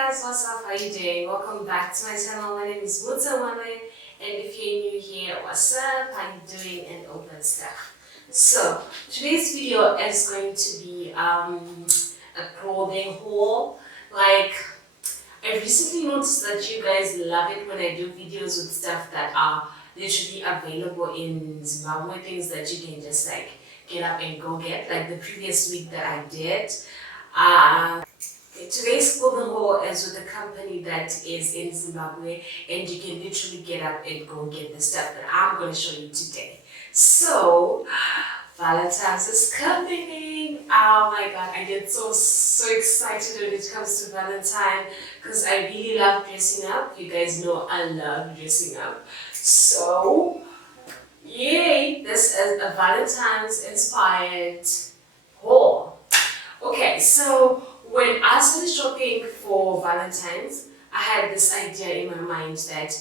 guys, what's up? How you doing? Welcome back to my channel. My name is Mutawale, and if you're new here, what's up? How you doing? And all that stuff. So today's video is going to be a clothing haul. Like, I recently noticed that you guys love it when I do videos with stuff that are literally available in Zimbabwe, things that you can just like get up and go get. Like the previous week that I did. Today's clothing haul is with a company that is in Zimbabwe, and you can literally get up and go get the stuff that I'm going to show you today. So, Valentine's is coming! Oh my god, I get so excited when it comes to Valentine because I really love dressing up. You guys know I love dressing up. So, yay! This is a Valentine's Inspired haul. Okay, so when I started shopping for Valentine's, I had this idea in my mind that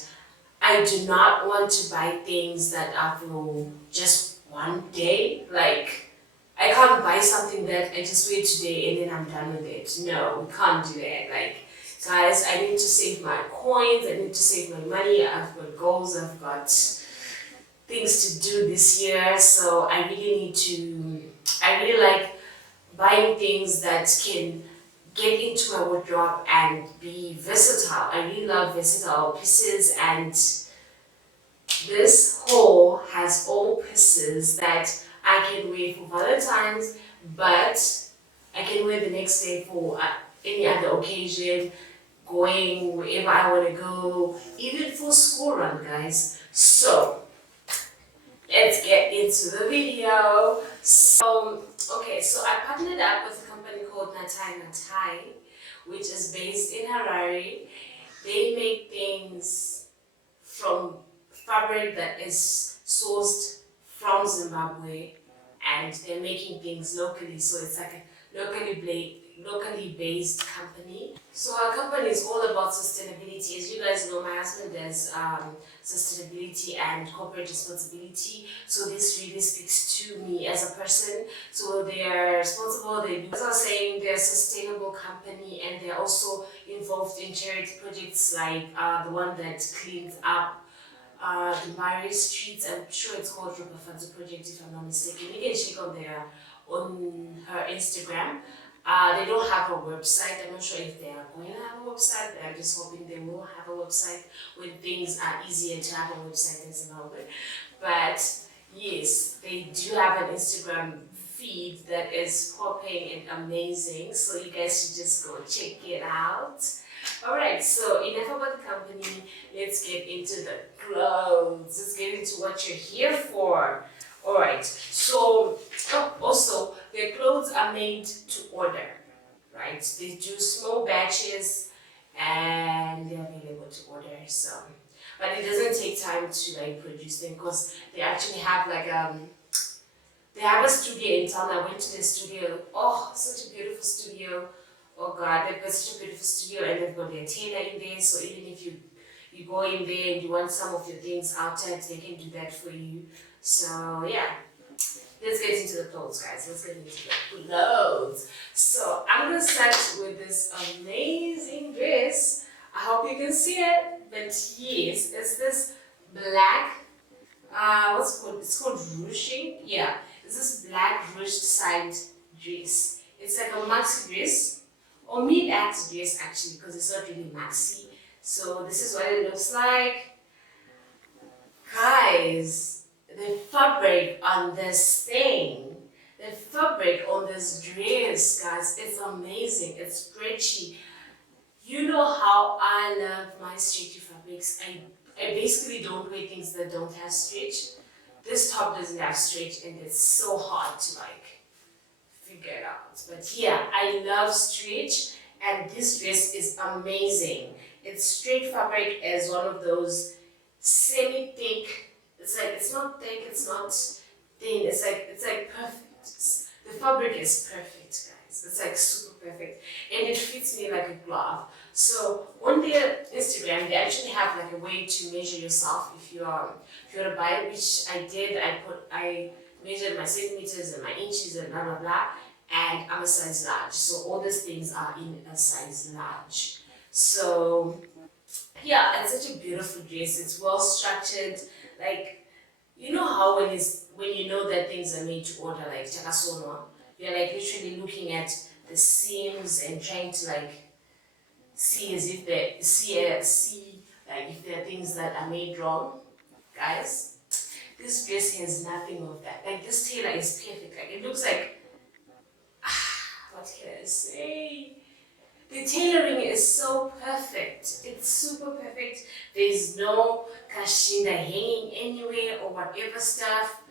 I do not want to buy things that are for just one day. Like, I can't buy something that I just wear today and then I'm done with it. No, we can't do that. Like, guys, I need to save my coins, I need to save my money, I've got goals, I've got things to do this year, so I really like buying things that can get into my wardrobe and be versatile. I really love versatile pieces, and this haul has all pieces that I can wear for Valentine's, but I can wear the next day for any other occasion, going wherever I want to go, even for school run, guys. So let's get into the video. Okay, so I partnered up with a company called Natai Natai, which is based in Harare. They make things from fabric that is sourced from Zimbabwe, and they're making things locally, so it's like a locally based company. So our company is all about sustainability. As you guys know, my husband does sustainability and corporate responsibility, so this really speaks to me as a person. So they are responsible, as I was saying, they're a sustainable company, and they're also involved in charity projects like the one that cleans up the Mari streets. I'm sure it's called Rubafanzo Project, if I'm not mistaken. You can check on her Instagram. They don't have a website. I'm not sure if they are going to have a website, but I'm just hoping they will have a website when things are easier to have a website in Zimbabwe. But yes, they do have an Instagram feed that is popping and amazing, so you guys should just go check it out. Alright, so enough about the company, let's get into the clothes. Let's get into what you're here for. Alright, so also their clothes are made to order, right? They do small batches and they're available to order. So, but it doesn't take time to like produce them because they actually have like they have a studio in town. I went to the studio. Oh, such a beautiful studio. Oh God, they've got such a beautiful studio, and they've got their tailor in there. So even if you go in there and you want some of your things altered, they can do that for you. So yeah, let's get into the clothes, guys. Let's get into the clothes. So I'm gonna start with this amazing dress. I hope you can see it. But yes, it's this black. What's it called? It's called ruching. Yeah, it's this black ruched side dress. It's like a maxi dress. Or mid-ax dress actually, because it's not really maxi. So this is what it looks like. Guys, the fabric on this thing, the fabric on this dress, guys, it's amazing. It's stretchy. You know how I love my stretchy fabrics. I basically don't wear things that don't have stretch. This top doesn't have stretch, and it's so hard to like figure it out. But yeah, I love stretch, and this dress is amazing. It's straight fabric as one of those semi-thick. It's like, it's not thick, it's not thin. It's like perfect. The fabric is perfect, guys. It's like super perfect, and it fits me like a glove. So on their Instagram, they actually have like a way to measure yourself if you want to buy it, which I did. I measured my centimeters and my inches and blah blah blah, and I'm a size large, so all these things are in a size large. So yeah, it's such a beautiful dress. It's well structured. Like, you know how when you know that things are made to order, like chakasonwa, you're like literally looking at the seams and trying to like see as if they see like if there are things that are made wrong, guys. This dress has nothing of that. Like this tailor is perfect. Like it looks like what can I say? The tailoring is so perfect. It's super perfect. There's no kashinda hanging anywhere or whatever stuff.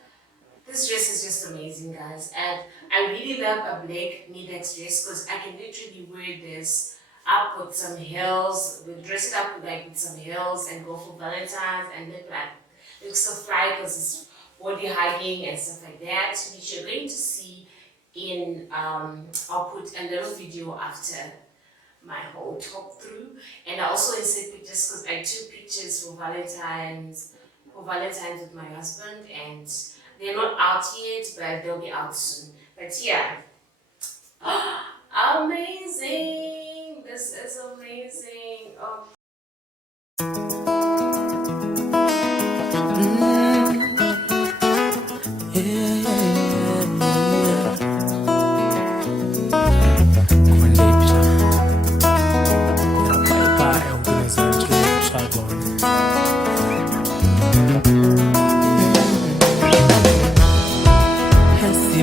This dress is just amazing, guys. And I really love a black mid-X dress because I can literally wear this up with some heels, dress it up like with some heels and go for Valentine's and look so fly because it's body hugging and stuff like that, which you're going to see in, I'll put a little video after my whole talk through, and I also insert pictures because I took pictures for Valentine's with my husband, and they're not out yet, but they'll be out soon. But yeah, amazing! This is amazing. Oh.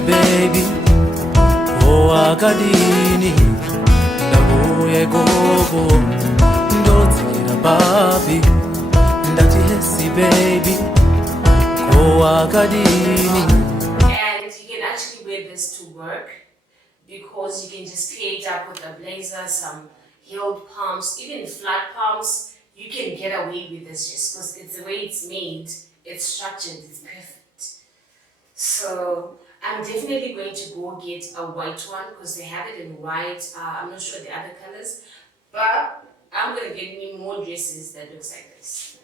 Baby, oh akadini, ndabuye gogo, ndozira babi, ndati hesi baby, oh akadini. And you can actually wear this to work because you can just pair it up with a blazer, some heeled pumps, even flat pumps. You can get away with this just because it's the way it's made, it's structured, it's perfect. So I'm definitely going to go get a white one because they have it in white. I'm not sure the other colors, but I'm gonna get me more dresses that looks like this.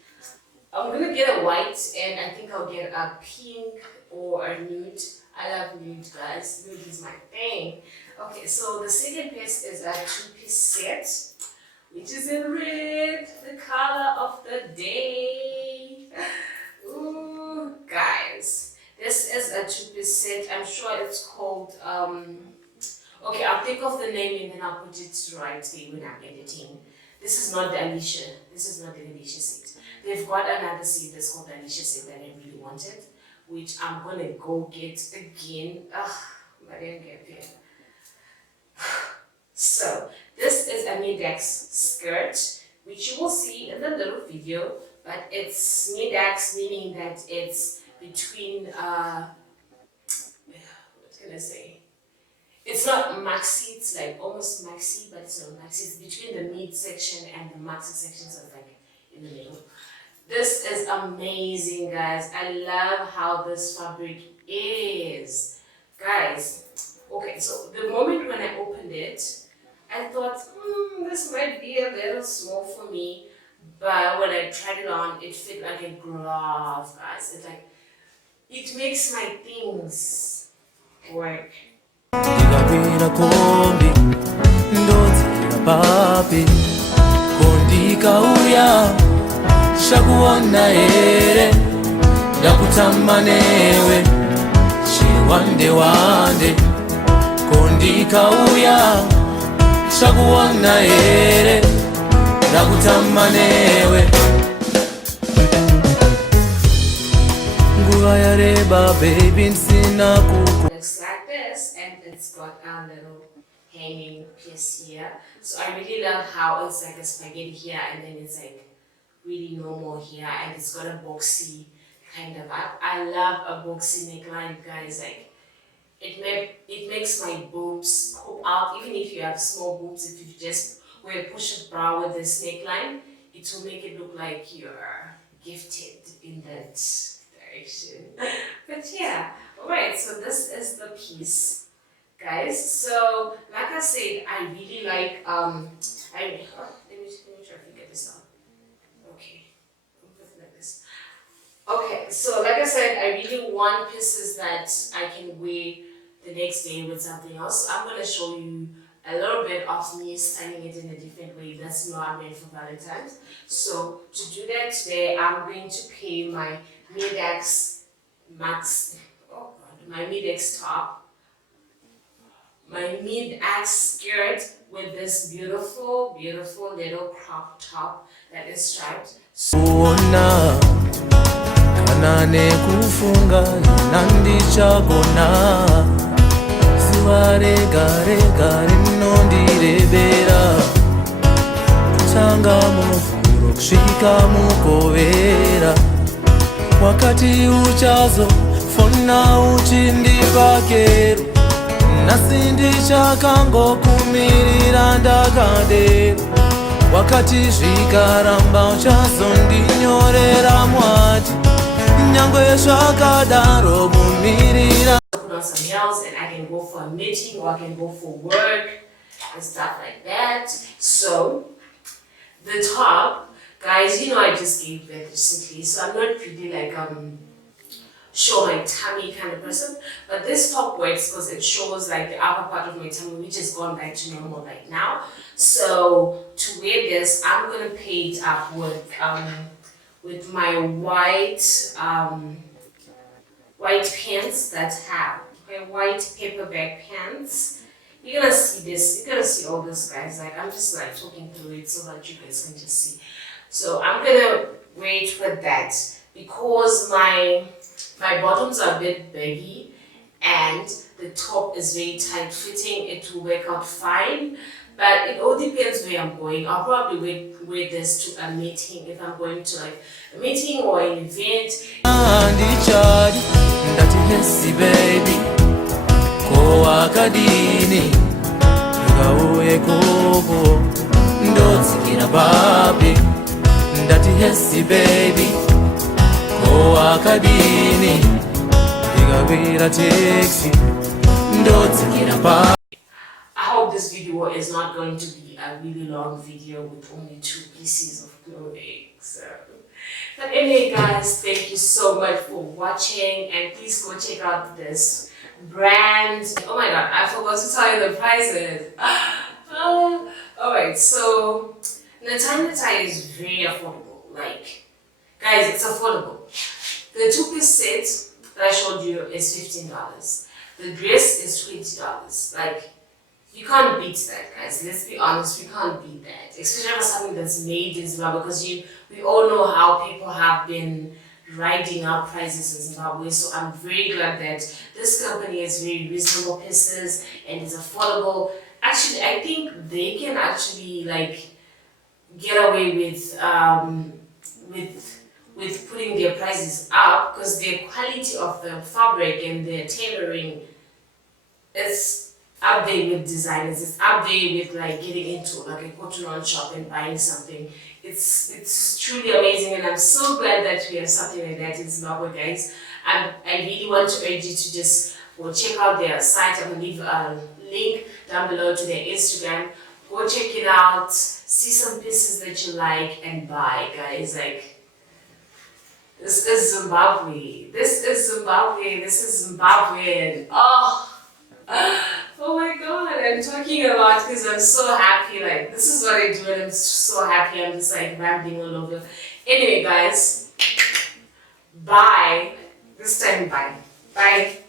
I'm gonna get a white, and I think I'll get a pink or a nude. I love nude, guys. Nude is my thing. Okay, so the second piece is a two-piece set, which is in red, the color of the day. Ooh, guys. This is a two-piece set. I'm sure it's called, okay, I'll think of the name and then I'll put it right there when I'm editing. This is not the Alicia. This is not the Alicia set. They've got another set that's called the Alicia set that I really wanted, which I'm gonna go get again. Ugh, but I didn't get there. So, this is a mid-X skirt, which you will see in the little video, but it's mid-X, meaning that it's between, what can I say? It's not maxi, it's like almost maxi, but it's not maxi. It's between the mid section and the maxi section, so it's like in the middle. This is amazing, guys. I love how this fabric is. Guys, okay, so the moment when I opened it, I thought, this might be a little small for me. But when I tried it on, it fit like a glove, guys. It's like, it makes my things work. Ndikapira kombi, ndozira babi, kondikauya, shakuona ere, ndakutama newe, chiwande wande, kondikauya, shakuona ere, ndakutama newe. Baby, looks like this, and it's got a little hanging piece here. So I really love how it's like a spaghetti here, and then it's like really normal here, and it's got a boxy kind of vibe. I love a boxy neckline, guys. Like it makes my boobs pop out. Even if you have small boobs, if you just wear a push-up bra with this neckline, it will make it look like you're gifted in that direction. But yeah, alright, so this is the piece, guys. So like I said, I really like let me try to figure this out. Okay, I'll put it like this. Okay, so like I said, I really want pieces that I can wear the next day with something else. So I'm gonna show you a little bit of me styling it in a different way that's not meant for Valentine's. So to do that today, I'm going to pay my mid-X max, oh god, my mid-X top, my mid-X skirt with this beautiful, beautiful little crop top that is striped. Kuona kana nekufunga nandichagona zivarega rinondirebera kutanga mufuro kusvika mugovera wakati uchazofona uchindipa kero nhasi ndichakangokumirira ndakadero wakati zvikaramba uchazondinyorera mwati nyangwe zvakadaro mumirira. Put on some nails and I can go for a meeting or I can go for work and stuff like that. So the top, guys, you know I just gave birth recently, so I'm not really like show my tummy kind of person, but this top works because it shows like the upper part of my tummy, which has gone back to normal right now. So to wear this, I'm gonna pair it up with my white pants that have white paperback pants. You're gonna see this, you're gonna see all this, guys. Like I'm just like talking through it so that you guys can just see. So I'm gonna wait with that because my bottoms are a bit baggy and the top is very tight fitting. It will work out fine, but it all depends where I'm going. I'll probably wear this to a meeting if I'm going to like a meeting or an event. Baby, ko akadini ngauye koko ndotsikira babi ndati hesi baby ko akadini ngavira taxi ndotsikira babi. I hope this video is not going to be a really long video with only 2 pieces of clothing. So, but anyway, guys, thank you so much for watching, and please go check out this brand. Oh my god, I forgot to tell you the prices. Alright, so Natai Natai is very affordable. Like, guys, it's affordable. The 2-piece set that I showed you is $15. The dress is $20. Like, you can't beat that, guys. Let's be honest, we can't beat that. Especially for something that's made in Zimbabwe, because we all know how people have been riding up prices in Zimbabwe. So I'm very glad that this company has very reasonable pieces and is affordable. Actually, I think they can actually like get away with putting their prices up because the quality of the fabric and their tailoring is up there with designers. It's up there with like getting into like a cotton on shop and buying something. It's truly amazing, and I'm so glad that we have something like that in Zimbabwe, guys. I really want to urge you to just go check out their site. I'm gonna leave a link down below to their Instagram. Go check it out, see some pieces that you like and buy, guys. Like, this is Zimbabwe. This is Zimbabwe. This is Zimbabwean. Oh my god, I'm talking a lot because I'm so happy. Like, this is what I do and I'm so happy. I'm just like rambling all over. Anyway, guys, bye. This time, bye. Bye.